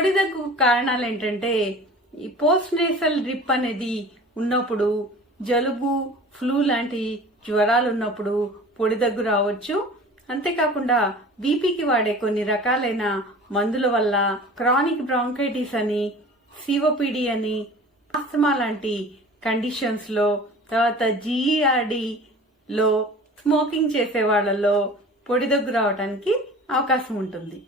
పొడి దగ్గు కారణాలు ఏంటంటే ఈ పోస్ట్ నేసల్ డ్రిప్ అనేది ఉన్నప్పుడు, జలుబు, ఫ్లూ లాంటి జ్వరాలు ఉన్నప్పుడు పొడి దగ్గు రావచ్చు. అంతేకాకుండా బీపీకి వాడే కొన్ని రకాలైన మందుల వల్ల క్రానిక్ బ్రాంకైటిస్ అని, సిఓపిడి అని, ఆస్తమా లాంటి కండిషన్స్ లో, తర్వాత జీఈఆర్డి లో స్మోకింగ్ చేసే వాళ్ళలో పొడి దగ్గు రావడానికి అవకాశం ఉంటుంది.